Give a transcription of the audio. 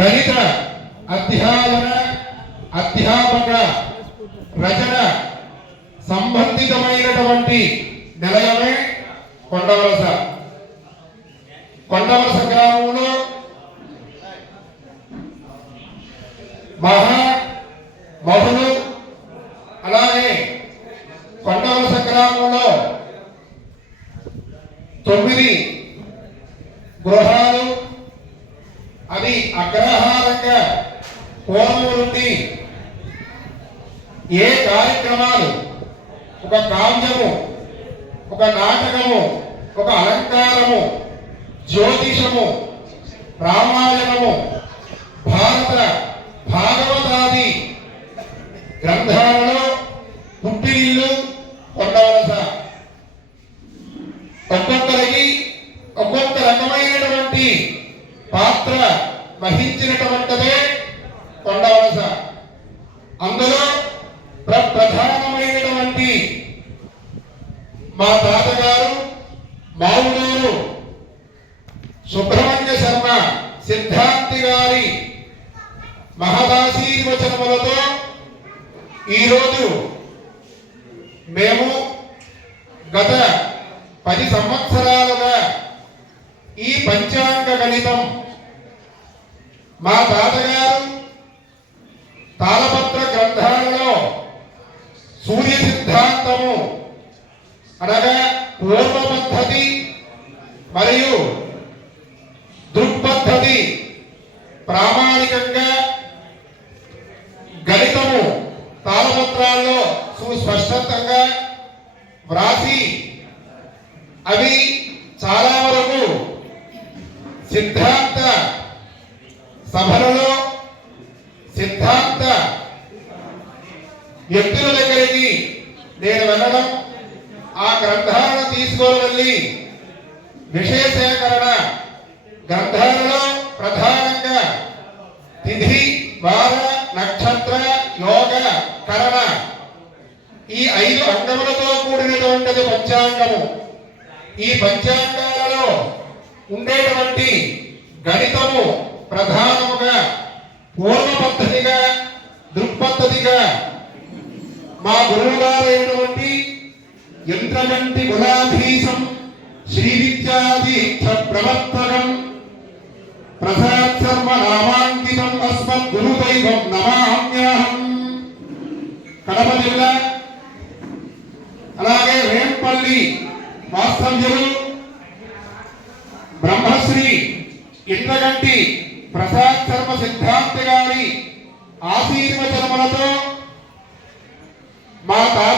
గణిత అధ్యాపన అధ్యాపక రచన సంబంధితమైనటువంటి నిలయమే కొండవలస. కొండవలస గ్రామంలో మహా మహులు అలాగే కొండవలస గ్రామంలో తొమ్మిది గృహాలు అది అగ్రహారంగా పూర్వవృత్తి ఏ కార్యక్రమాలు? ఒక కావ్యము ఒక నాటకము ఒక అలంకారము జ్యోతిషము రామాయణము భారత వహించినటువంటిదే కొండవలస అందులో ప్ర- ప్రధానమైనటువంటి మా తాతగారు మావుడూరు సుబ్రహ్మణ్య శర్మ సిద్ధాంతి గారి మహదాశీర్వచనములతో ఈరోజు మేము గత పది సంవత్సరాలుగా ఈ పంచాంగ గణితం మా తాతగారు తాళపత్ర గ్రంథాలలో సూర్య సిద్ధాంతము అనగా పూర్వ పద్ధతి మరియు దృక్పద్ధతి ప్రామాణికంగా గణితము తాళపత్రాల్లో సుస్పష్టంగా వ్రాసి అవి చాలా వరకు సిద్ధాంత సభలలో సిద్ధాంత వ్యక్తుల దగ్గరికి నేను వెళ్ళడం ఆ గ్రంథాలను తీసుకొని వెళ్ళి విషయ సేకరణ గ్రంథాలలో ప్రధానంగా తిథి వార నక్షత్ర యోగ కరణ ఈ ఐదు అంగములతో కూడినటువంటిది పంచాంగము. ఈ పంచాంగాలలో ఉండేటువంటి గణితము ప్రధాన పూర్వ పద్ధతిగా దృక్పద్ధతిగా మా గురువు గారైనటువంటి యంత్రగంటి గులాధీశం శ్రీ విద్యాదీక్ష ప్రవర్తకం ప్రసాద్ శర్మ నామాంకితం అస్మత్ గురు దైవం నమాహమ్యాహం కడప జిల్లా అలాగే వేంపల్లి వాస్తవ్యులు బ్రహ్మశ్రీ ఇంద్రగంటి ప్రసాద్ సిద్ధాంతి గారి ఆశీర్వచనములతో మా తాత